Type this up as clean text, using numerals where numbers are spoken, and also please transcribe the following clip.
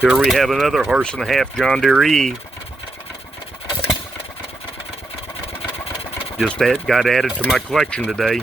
Here we have another horse and a half John Deere E. Just got added to my collection today.